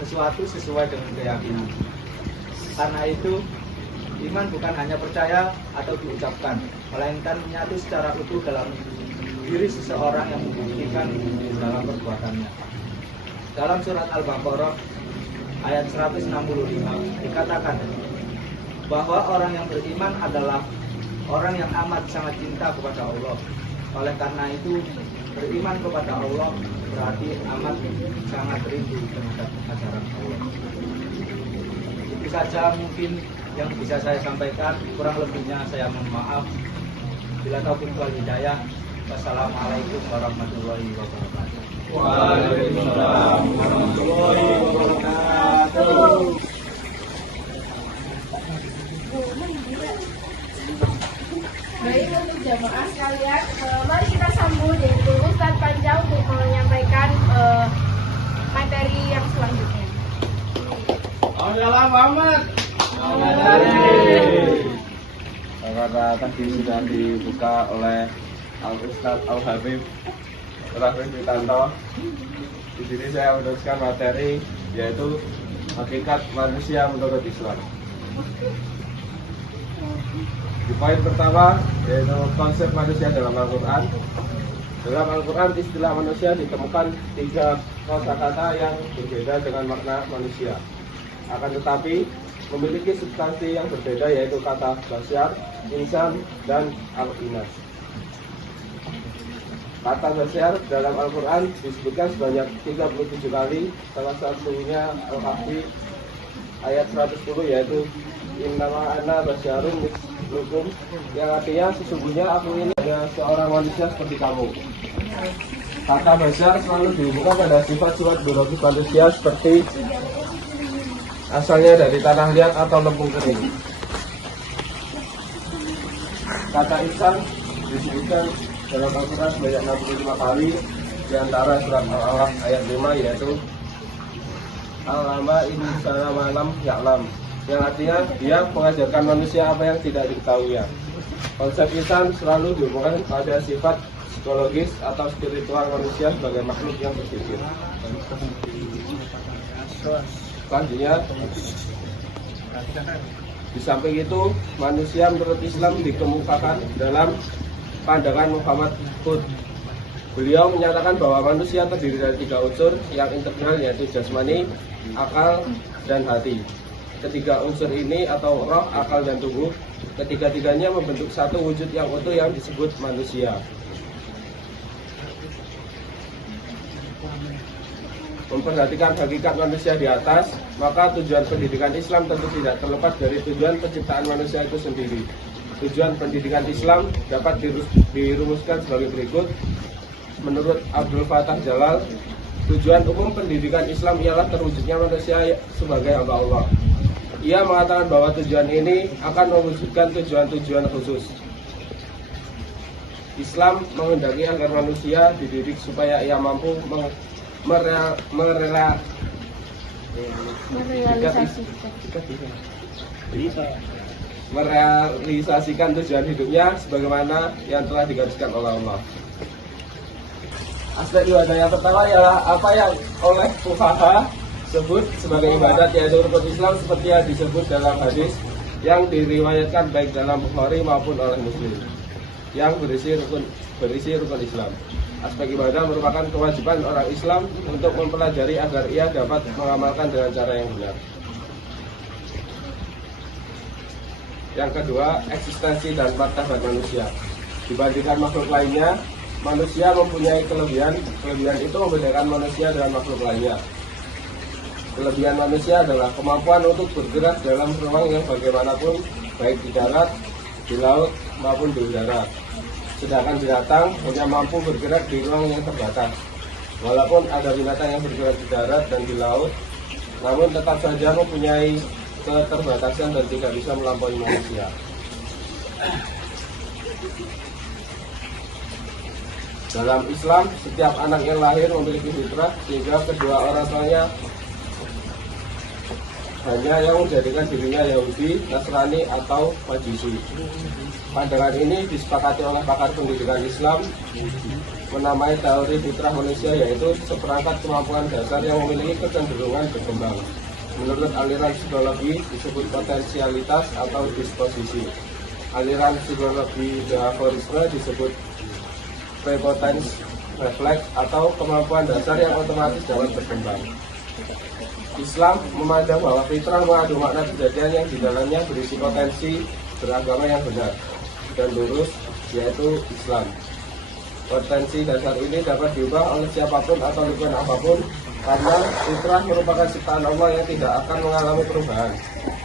sesuatu sesuai dengan keyakinan. Karena itu, iman bukan hanya percaya atau diucapkan, melainkan menyatu secara utuh dalam diri seseorang yang membuktikan dalam perbuatannya. Dalam surat Al-Baqarah ayat 165 dikatakan bahwa orang yang beriman adalah orang yang amat sangat cinta kepada Allah. Oleh karena itu, beriman kepada Allah berarti amat sangat rindu terhadap ajaran Allah. Itu saja mungkin yang bisa saya sampaikan. Kurang lebihnya saya mohon maaf. Bila taufik wal hidayah. Wassalamualaikum warahmatullahi wabarakatuh. Waalaikumsalam warahmatullahi wabarakatuh. Baik, untuk jamaah sekalian, mari kita sambut yaitu Ustadz Panjang untuk menyampaikan materi yang selanjutnya. Alhamdulillah Muhammad. Karena tadi sudah dibuka oleh Al-Ustadz Al-Habib Rahim Witanto. Di sini saya meneruskan materi yaitu hakikat manusia menurut Islam. Di poin pertama yaitu konsep manusia dalam Al-Quran. Dalam Al-Quran istilah manusia ditemukan 3 kosakata yang berbeda dengan makna manusia. Akan tetapi memiliki substansi yang berbeda yaitu kata basyar, insan, dan al-inas. Kata basyar dalam Al-Quran disebutkan sebanyak 37 kali, salah satunya Al-Kahfi ayat 110 yaitu innama ana basyarun mislukum, yang artinya sesungguhnya aku ini hanya seorang manusia seperti kamu. Kata basyar selalu dihubungkan pada sifat-sifat biologis manusia seperti asalnya dari tanah liat atau lempung kering. Kata insan disebutkan dalam Al-Quran sebanyak 65 kali, di antara surat Al-Alaq ayat 5 yaitu Al-lama insana malam ya'lam, yang artinya dia mengajarkan manusia apa yang tidak diketahuinya. Konsep insan selalu dihubungkan pada sifat psikologis atau spiritual manusia sebagai makhluk yang berpikir. Selanjutnya, di samping itu, manusia menurut Islam dikemukakan dalam pandangan Muhammad Qutb. Beliau menyatakan bahwa manusia terdiri dari 3 unsur yang integral yaitu jasmani, akal, dan hati. Ketiga unsur ini atau roh, akal, dan tubuh, ketiga-tiganya membentuk satu wujud yang utuh yang disebut manusia. Memperhatikan hakikat manusia di atas, maka tujuan pendidikan Islam tentu tidak terlepas dari tujuan penciptaan manusia itu sendiri. Tujuan pendidikan Islam dapat dirumuskan sebagai berikut. Menurut Abdul Fattah Jalal, tujuan umum pendidikan Islam ialah terwujudnya manusia sebagai hamba Allah. Ia mengatakan bahwa tujuan ini akan mewujudkan tujuan-tujuan khusus. Islam menghendaki agar manusia dididik supaya ia mampu merealisasikan tujuan hidupnya sebagaimana yang telah digariskan oleh Allah. Aspek ibadah yang pertama ialah apa yang oleh fuqaha sebut sebagai ibadat, yaitu rukun Islam seperti yang disebut dalam hadis yang diriwayatkan baik dalam Bukhari maupun oleh Muslim yang berisi rukun Islam. Aspek ibadah merupakan kewajiban orang Islam untuk mempelajari agar ia dapat mengamalkan dengan cara yang benar. Yang kedua, eksistensi dan martabat manusia. Dibandingkan makhluk lainnya, manusia mempunyai kelebihan. Kelebihan itu membedakan manusia dengan makhluk lainnya. Kelebihan manusia adalah kemampuan untuk bergerak dalam ruang yang bagaimanapun, baik di darat, di laut, maupun di udara. Sedangkan binatang hanya mampu bergerak di ruang yang terbatas. Walaupun ada binatang yang bergerak di darat dan di laut, namun tetap saja mempunyai keterbatasan dan tidak bisa melampaui manusia. Dalam Islam, setiap anak yang lahir memiliki fitrah sehingga kedua orang tuanya hanya yang menjadikan dirinya Yahudi, Nasrani, atau Majusi. Pandangan ini disepakati oleh pakar pendidikan Islam menamai teori fitrah manusia, yaitu seperangkat kemampuan dasar yang memiliki kecenderungan berkembang. Menurut aliran psikologi disebut potensialitas atau disposisi. Aliran psikologi behaviorisme disebut prepotens refleks atau kemampuan dasar yang otomatis dapat berkembang. Islam memandang bahwa fitrah mengandung makna kejadian yang di dalamnya berisi potensi beragama yang benar dan lurus, yaitu Islam. Potensi dasar ini dapat diubah oleh siapapun atau lingkungan apapun, karena fitrah merupakan ciptaan Allah yang tidak akan mengalami perubahan,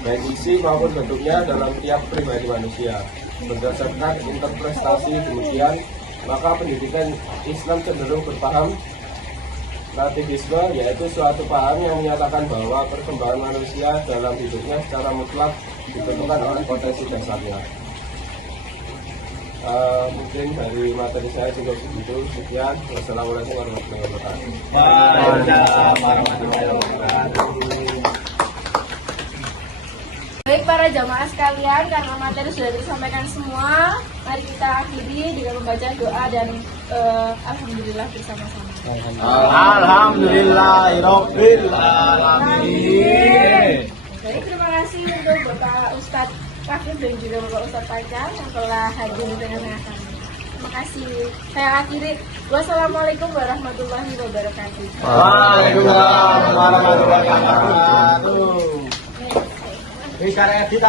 baik isi maupun bentuknya dalam tiap pribadi manusia. Berdasarkan interpretasi demikian, maka pendidikan Islam cenderung berpaham nativisme, yaitu suatu paham yang menyatakan bahwa perkembangan manusia dalam hidupnya secara mutlak ditentukan oleh potensi dasarnya. Mungkin dari materi saya cukup segitu. Sekian. Wassalamualaikum warahmatullahi wabarakatuh. Waalaikumsalam warahmatullahi wabarakatuh. Baik para jamaah sekalian, karena materi sudah disampaikan semua, mari kita akhiri dengan membaca doa dan alhamdulillah bersama-sama. Alhamdulillahirabbil alamin. Baik, terima kasih untuk Bapak Ustadz Rafif dan juga Bapak Ustadz Panjang yang telah hadir di tengah-tengah kami. Terima kasih. Saya akhiri. Wassalamualaikum warahmatullahi wabarakatuh. Waalaikumsalam warahmatullahi wabarakatuh. Bicara edit